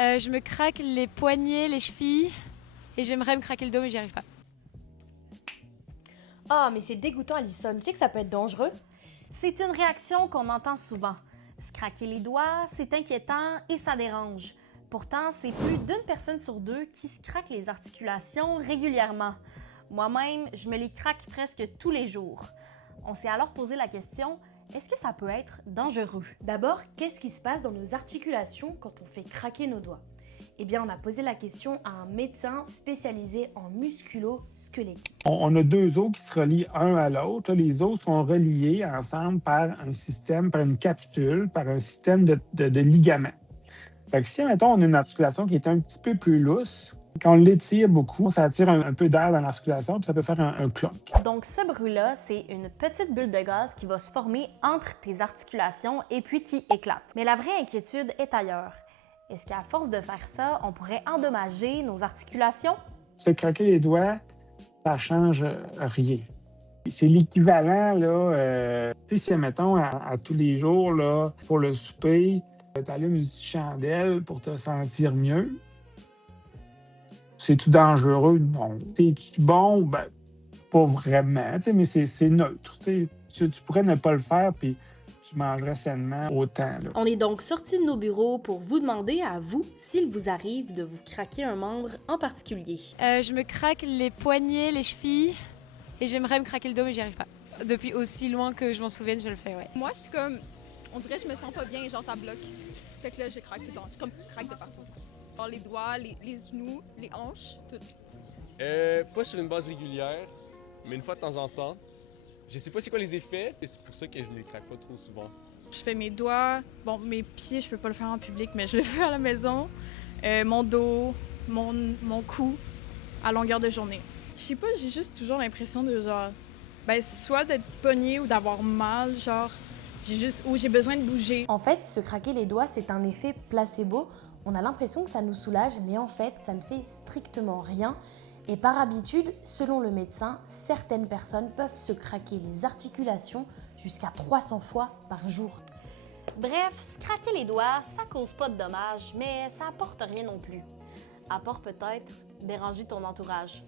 Je me craque les poignets, les chevilles et j'aimerais me craquer le dos mais j'y arrive pas. Ah, mais c'est dégoûtant, Alison. Tu sais que ça peut être dangereux? C'est une réaction qu'on entend souvent. Se craquer les doigts, c'est inquiétant et ça dérange. Pourtant, c'est plus d'une personne sur deux qui se craque les articulations régulièrement. Moi-même, je me les craque presque tous les jours. On s'est alors posé la question, est-ce que ça peut être dangereux? D'abord, qu'est-ce qui se passe dans nos articulations quand on fait craquer nos doigts? Eh bien, on a posé la question à un médecin spécialisé en musculo-squelettique. On a deux os qui se relient un à l'autre. Les os sont reliés ensemble par un système, par une capsule, par un système de ligaments. Fait que si, mettons, on a une articulation qui est un petit peu plus lousse, quand on l'étire beaucoup, ça attire un peu d'air dans l'articulation, puis ça peut faire un clonk. Donc, ce bruit-là, c'est une petite bulle de gaz qui va se former entre tes articulations et puis qui éclate. Mais la vraie inquiétude est ailleurs. Est-ce qu'à force de faire ça, on pourrait endommager nos articulations? Se craquer les doigts, ça change rien. C'est l'équivalent, là, tu sais, si, mettons, à tous les jours, là, pour le souper, tu allumes une petite chandelle pour te sentir mieux. C'est-tu dangereux? Non. C'est-tu bon? Ben, pas vraiment, mais c'est neutre. Tu pourrais ne pas le faire, puis tu mangerais sainement autant. Là. On est donc sortis de nos bureaux pour vous demander à vous s'il vous arrive de vous craquer un membre en particulier. Je me craque les poignets, les chevilles et j'aimerais me craquer le dos mais j'y arrive pas. Depuis aussi loin que je m'en souvienne, je le fais, ouais. Moi, je suis comme, on dirait que je me sens pas bien, genre ça bloque. Fait que là, je craque tout le temps. Je suis comme craque de partout. Genre les doigts, les genoux, les hanches, tout. Pas sur une base régulière, mais une fois de temps en temps. Je sais pas c'est quoi les effets, et c'est pour ça que je me les craque pas trop souvent. Je fais mes doigts, bon, mes pieds, je peux pas le faire en public, mais je le fais à la maison. Mon dos, mon cou, à longueur de journée. Je sais pas, j'ai juste toujours l'impression de genre, ben soit d'être pognée ou d'avoir mal, genre, j'ai besoin de bouger. En fait, se craquer les doigts, c'est un effet placebo. On a l'impression que ça nous soulage, mais en fait, ça ne fait strictement rien. Et par habitude, selon le médecin, certaines personnes peuvent se craquer les articulations jusqu'à 300 fois par jour. Bref, se craquer les doigts, ça cause pas de dommages, mais ça apporte rien non plus. À part peut-être déranger ton entourage.